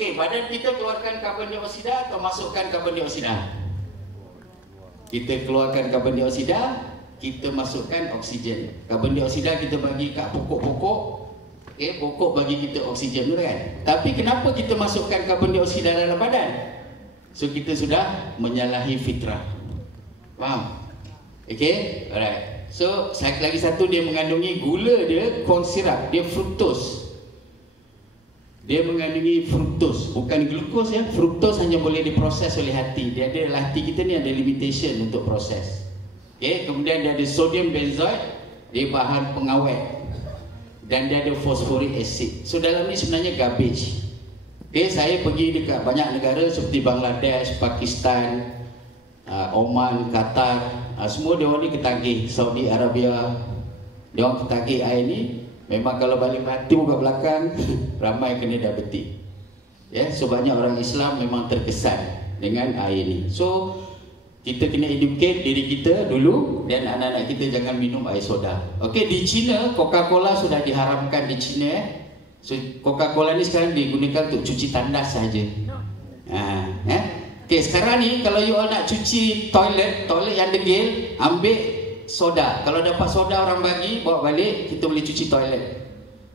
Okey, badan kita keluarkan karbon dioksida atau masukkan karbon dioksida? Kita keluarkan karbon dioksida, kita masukkan oksigen. Karbon dioksida kita bagi kat pokok-pokok, okey, pokok bagi kita oksigen, betul kan? Tapi kenapa kita masukkan karbon dioksida dalam badan? So kita sudah menyalahi fitrah. Faham? Okey, alright. So lagi satu, dia mengandungi gula, dia corn syrup, dia fructose. Dia mengandungi fruktos, bukan glukos ya. Fruktos hanya boleh diproses oleh hati. Dia ada, hati kita ni ada limitation untuk proses. Okay. Kemudian dia ada sodium benzoate, dia bahan pengawet. Dan dia ada phosphoric acid. So dalam ni sebenarnya garbage. Okay. Saya pergi dekat banyak negara seperti Bangladesh, Pakistan, Oman, Qatar, semua dia orang ni ketagih. Saudi Arabia, dia orang ketagih air ni. Memang kalau balik mati muka belakang, ramai kena diabetik. Ya, so banyak orang Islam memang terkesan dengan air ni. So kita kena educate diri kita dulu, dan anak-anak kita jangan minum air soda. Okey, di China Coca-Cola sudah diharamkan di China. So Coca-Cola ni sekarang digunakan untuk cuci tandas saja. Okey, sekarang ni kalau you all nak cuci toilet yang degil, ambil soda. Kalau dapat soda orang bagi, bawa balik, kita boleh cuci toilet.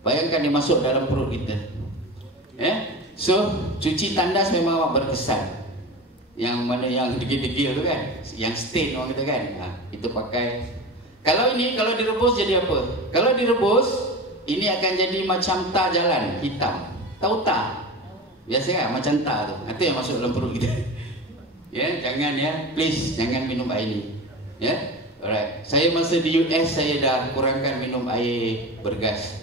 Bayangkan dia masuk dalam perut kita. So cuci tandas memang awak berkesan. Yang mana yang degil-degil tu kan, yang stain orang kata kan, kita pakai. Kalau direbus jadi apa? Kalau direbus, ini akan jadi macam tar jalan hitam. Tahu tar? Biasa kan macam tar tu. Itu yang masuk dalam perut kita. Ya, jangan ya, please jangan minum air ni. Ya. Alright. Saya masa di US saya dah kurangkan minum air bergas.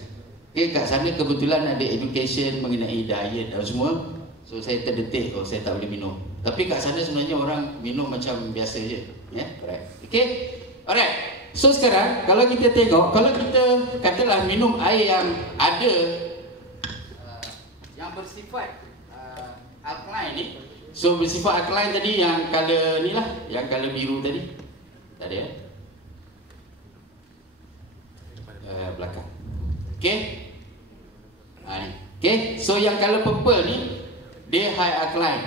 Okay, kat sana kebetulan ada education mengenai diet dan semua. So saya terdetik, saya tak boleh minum. Tapi kat sana sebenarnya orang minum macam biasa je. Ya, alright. Okay. Alright. So sekarang kalau kita tengok, kalau kita katalah minum air yang ada yang bersifat alkaline ni. So bersifat alkaline tadi yang color ni lah, yang color biru tadi. Tadi ya. Belakang. Okey. Okey, so yang color purple ni dia high alkaline.